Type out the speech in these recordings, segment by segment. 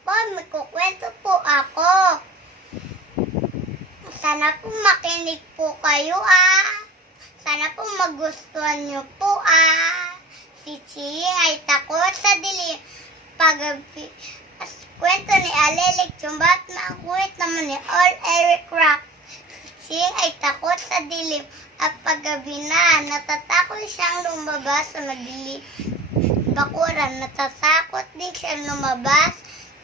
po, magkukwento po ako. Sana po makinig po kayo Sana po magustuhan niyo po Si Ching ay takot sa dilim. Kwento ni Alelik Chumbat na kuwit naman ni All Eric Rock. Si Ching ay takot sa dilim at paggabi na natatakot siyang lumabas sa madilim. Bakuran, natatakot din siyang lumabas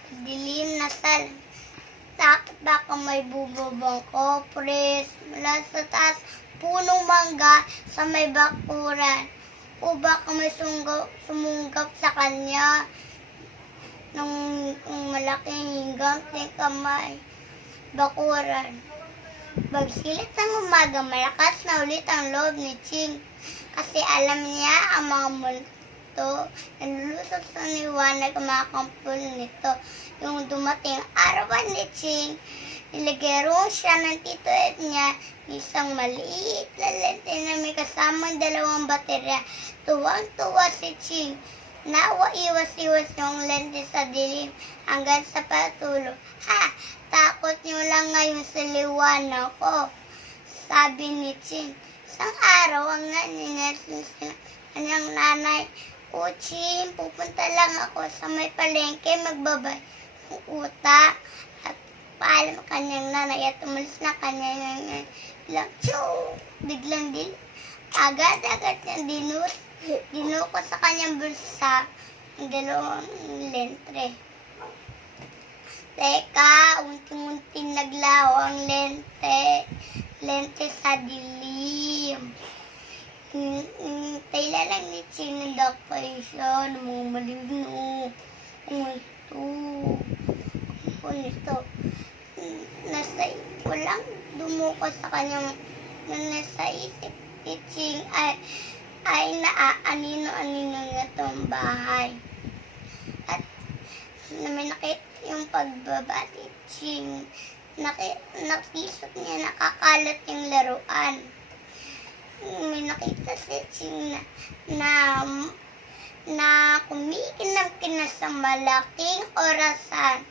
sa dilim na sal. Takot baka may bububong kopres mula sa taas punong mangga sa may bakuran. O baka may sumunggap sa kanya ng malaking hinggang kamay. Bakuran. Bagsilit ng umaga, malakas na ulit ang loob ni Ching kasi alam niya ang mga multo na lulusot sa liwanag ang mga kampul nito. Yung dumating arawan ni Ching, nilagero siya ng tito at niya isang maliit na lente na may kasamang 2 baterya. Tuwang-tuwa si Ching. Iwas-iwas yung lente sa dilim hanggang sa patulog. Takot niyo lang ngayon sa liwanag ko, sabi ni Ching. Isang araw ang naninyasin sa kanyang nanay. O Ching, pupunta lang ako sa may palengke, magbabay ng uta. At paalam kanyang nanay at umalis na kanyang biglang agad-agad niyang dinuko sa kanyang bulsa ang 2 lentre. Teka, unting-unting naglaho ang lente sa dilim. Tila lang ni Ching nagdakpay siya ng mga maligno. Ito. Walang dumuko sa kanyang nasa isip ni Ching ay naaanino-anino na itong bahay. At may nakita yung pagbaba ni Ching. Nakisot niya nakakalat yung laruan. May nakita si Ching na kumikinang-kinas sa malaking orasan.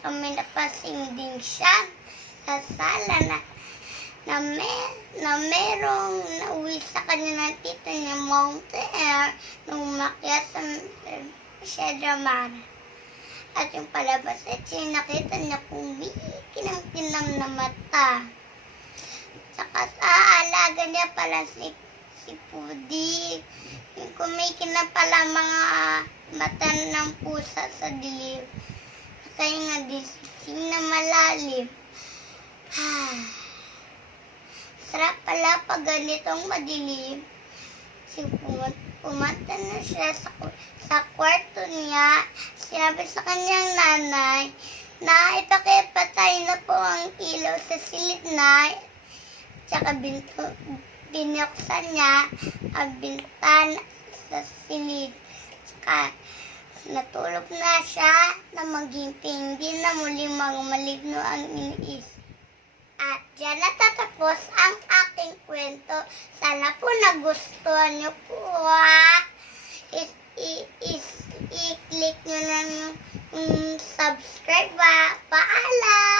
So may napasing din siya sa sala na merong nauwi sa kanya ng tito niya Mount Air nung umakyat sa Sierra Madre. At yung palabas at Ching nakita niya kumikinang-kinang na mata. Saka sa alaga niya pala si Pudi. Yung kumikinang pala mga mata ng pusa sa dilim. Kaya nga din si Ching na malalim. Sarap pala pag ganitong madilim. Pumunta na siya sa kwarto niya. Sinabi sa kanyang nanay na ipakipatay na po ang ilaw sa silid na. Tsaka binuksan niya ang bintana sa silid. Tsaka natulog na siya na maghimping din na muling maligno ang iniisip. At dyan natatapos ang aking kwento. Sana po nagustuhan niyo po I-click nyo lang yung subscribe Paalam!